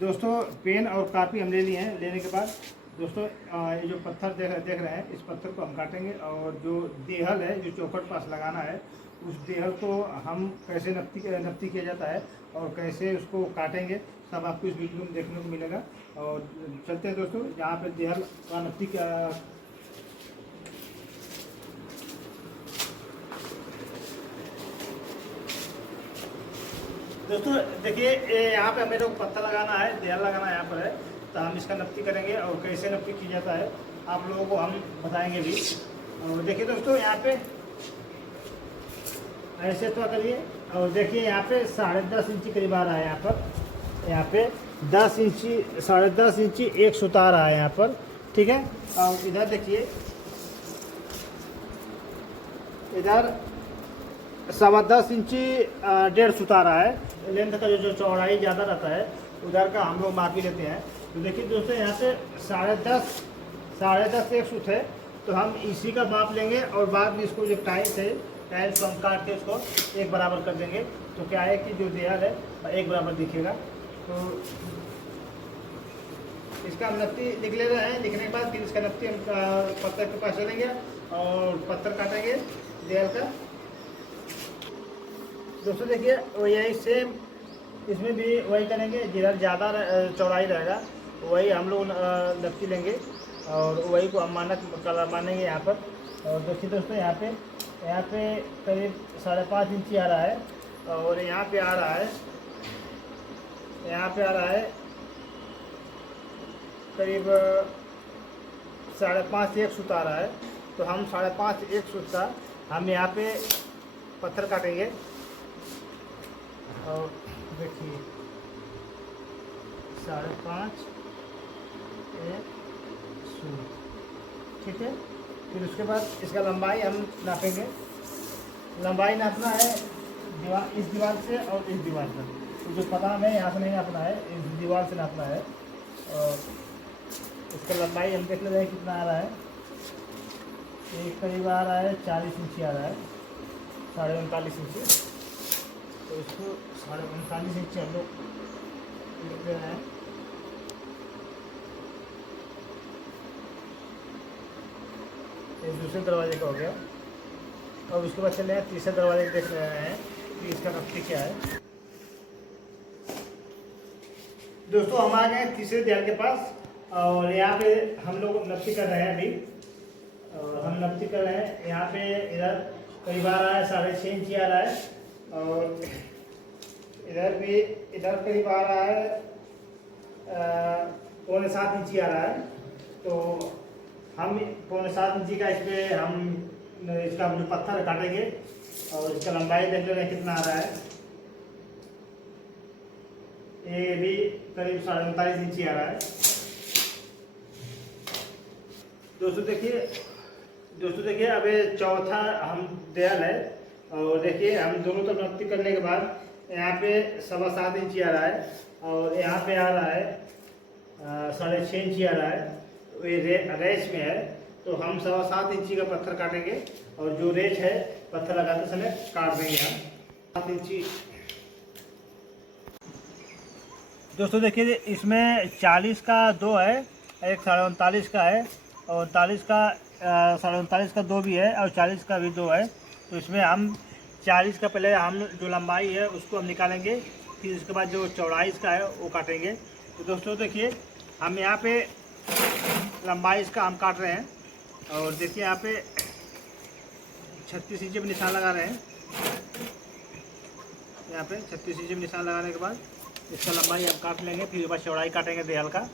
दोस्तों पेन और कापी हम ले लिए हैं। लेने के बाद दोस्तों ये जो पत्थर देख रहे हैं, इस पत्थर को हम काटेंगे और जो देहल है, जो चौखट पास लगाना है, उस देहल को हम कैसे नफ्ती किया जाता है और कैसे उसको काटेंगे, सब आपको इस वीडियो में देखने को मिलेगा। और चलते हैं दोस्तों, जहाँ पे देहल का नफ्ती का दोस्तों देखिए, यहाँ पे मेरे को पत्ता लगाना है, देहल लगाना है यहाँ पर है, तो हम इसका नफ्ती करेंगे और कैसे नफ्ती की जाता है आप लोगों को हम बताएंगे भी। और देखिए दोस्तों, यहाँ पे ऐसे तो करिए और देखिए यहाँ पे 10.5 इंची करीब आ रहा है। यहाँ पे 10 इंची 10.5 इंची एक सूता आ रहा है यहाँ पर, ठीक है। और इधर देखिए, इधर 10.25 इंची 1.5 सूता आ रहा है। लेंथ का जो चौड़ाई ज़्यादा रहता है उधर का हम लोग माप ही लेते हैं। तो देखिए दोस्तों, यहाँ पे 10.5 एक सूत है, तो हम इसी का माप लेंगे और बाद में इसको जो टाइल्स को हम काट के उसको एक बराबर कर देंगे। तो क्या है कि जो देहल है एक बराबर दिखेगा। तो इसका हम नफ्ती लिख ले रहे हैं। लिखने के बाद फिर इसका नफ्ती हम पत्थर के पास चलेंगे और पत्थर काटेंगे देहल का। दोस्तों देखिए, यही सेम इसमें भी वही करेंगे, जिधर ज़्यादा चौड़ाई रहेगा वही हम लोग नफ्ती लेंगे और वही को हम मानक कलर मानेंगे यहाँ पर। और देखिए दोस्तों, यहाँ पे करीब 5.5 इंची आ रहा है और यहाँ पे आ रहा है करीब 5.5 एक सूता आ रहा है। तो हम 5.5 एक सूता हम यहाँ पे पत्थर काटेंगे। और देखिए 5.5 एक सूत, ठीक है। फिर उसके बाद इसका लंबाई हम नापेंगे। लंबाई नापना है इस दीवार से और इस दीवार तक। तो जो पताम है यहाँ से नहीं नापना है, इस दीवार से नापना है। और इसका लंबाई हम देख ले रहे हैं कितना आ रहा है। एक करीब आ रहा है 40 इंची आ रहा है, 39.5 इंची। तो इसको 39.5 इंची हम लोग लिख रहे हैं। ये दूसरे दरवाजे का हो गया। और उसके बाद चले हैं तीसरे दरवाजे को देख रहे हैं कि इसका नफ्ती क्या है। दोस्तों हम आ गए तीसरे देहल के पास और यहाँ पे हम लोग नफ्ती कर रहे हैं अभी। और हम नफ्ती कर रहे हैं यहाँ पे, इधर करीब आ रहा है 6.5 इंची आ रहा है और इधर करीब आ रहा है 7.25 इंची आ रहा है। तो हम 7.25 इंची का इसमें हम इसका जो पत्थर काटेंगे और इसका लंबाई देख ले रहे हैं कितना आ रहा है। ये भी करीब 39.5 इंची आ रहा है। दोस्तों देखिए अब ये चौथा हम देहल है। और देखिए हम दोनों तरफ नफ्ती करने के बाद यहाँ पे 7.25 इंची आ रहा है और यहाँ पे आ रहा है 6.5 इंची आ रहा है। ये रेच में है, तो हम 7.25 इंची का पत्थर काटेंगे और जो रेच है पत्थर लगाते समय काट देंगे हम 7 इंची। दोस्तों देखिए, इसमें 40 का 2 है, एक 39.5 का है और 39 का 39.5 का 2 भी है और 40 का भी 2 है। तो इसमें हम 40 का पहले हम जो लंबाई है उसको हम निकालेंगे, फिर उसके बाद जो चौड़ाई इसका है वो काटेंगे। तो दोस्तों देखिए, हम यहाँ पे लंबाई इसका हम काट रहे हैं और देखिए यहाँ पे 36 इंची में निशान लगा रहे हैं। यहाँ पे 36 इंची में निशान लगाने के बाद इसका लंबाई हम काट लेंगे, फिर उसके बाद चौड़ाई काटेंगे देहल का।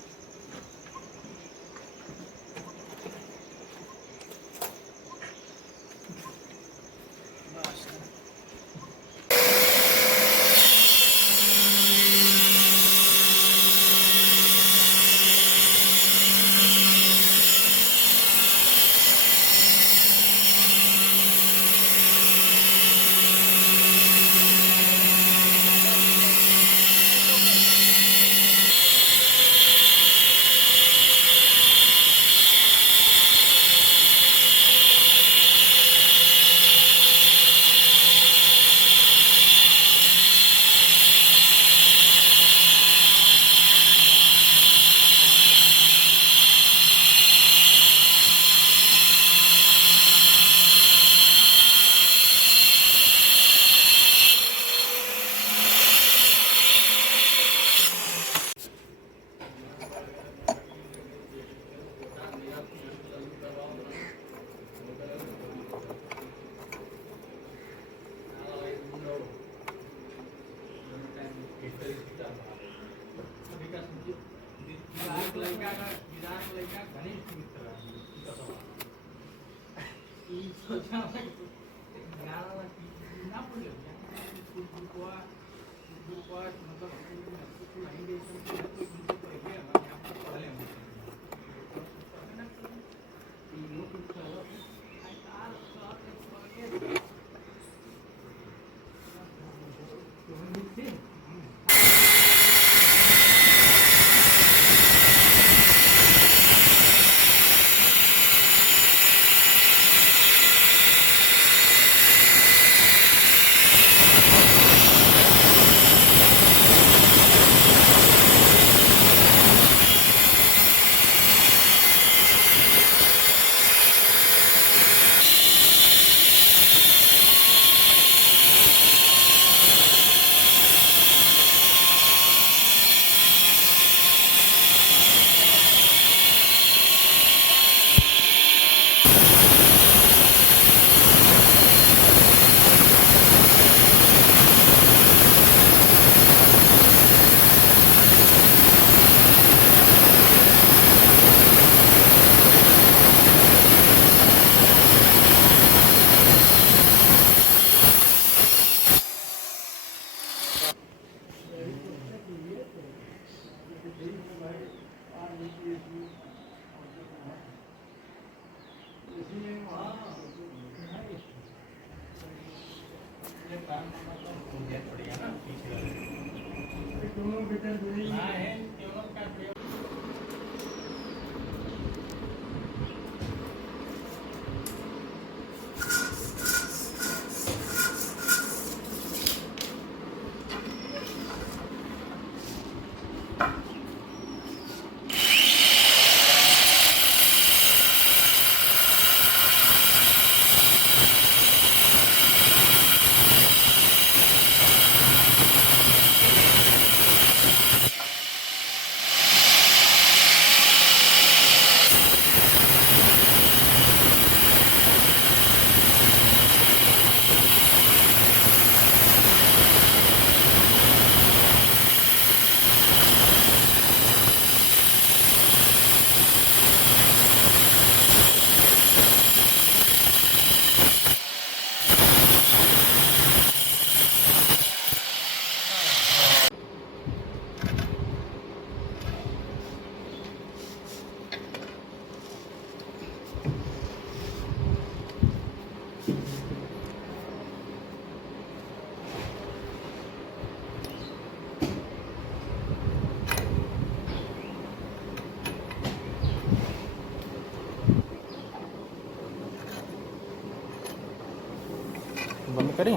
बंद करें।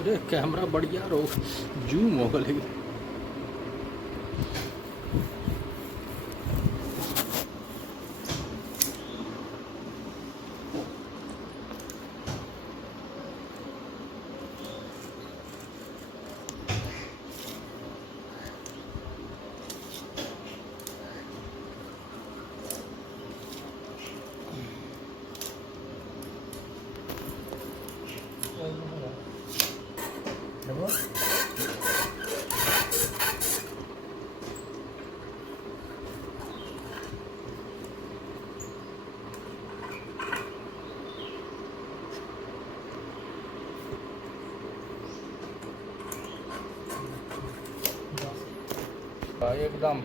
अरे कैमरा बढ़िया रो जूम हो गए। एकदम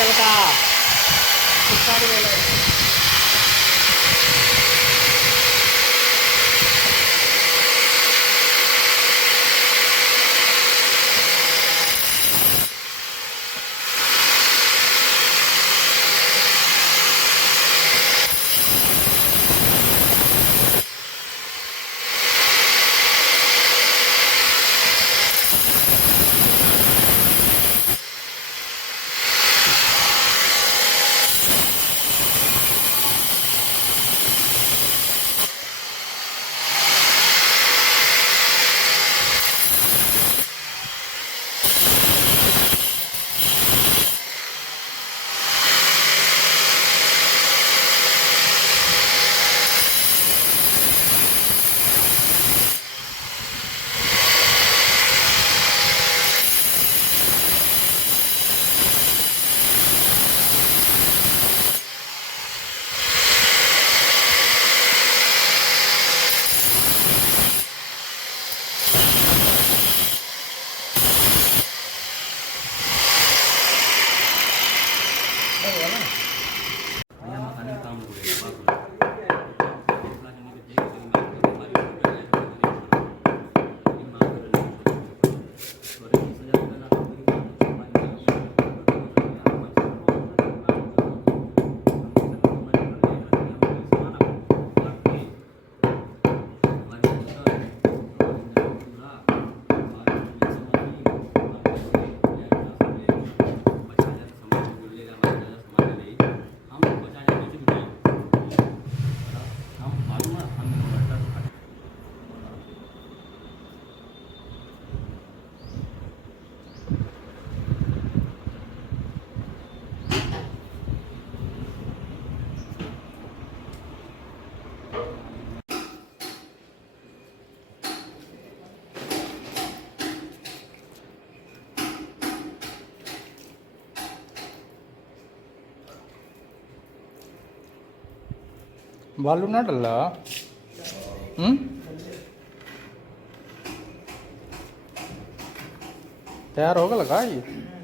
साइकिल का स्टार्ट हो गया। बालू ना डला। तैयार होगा लगा ये।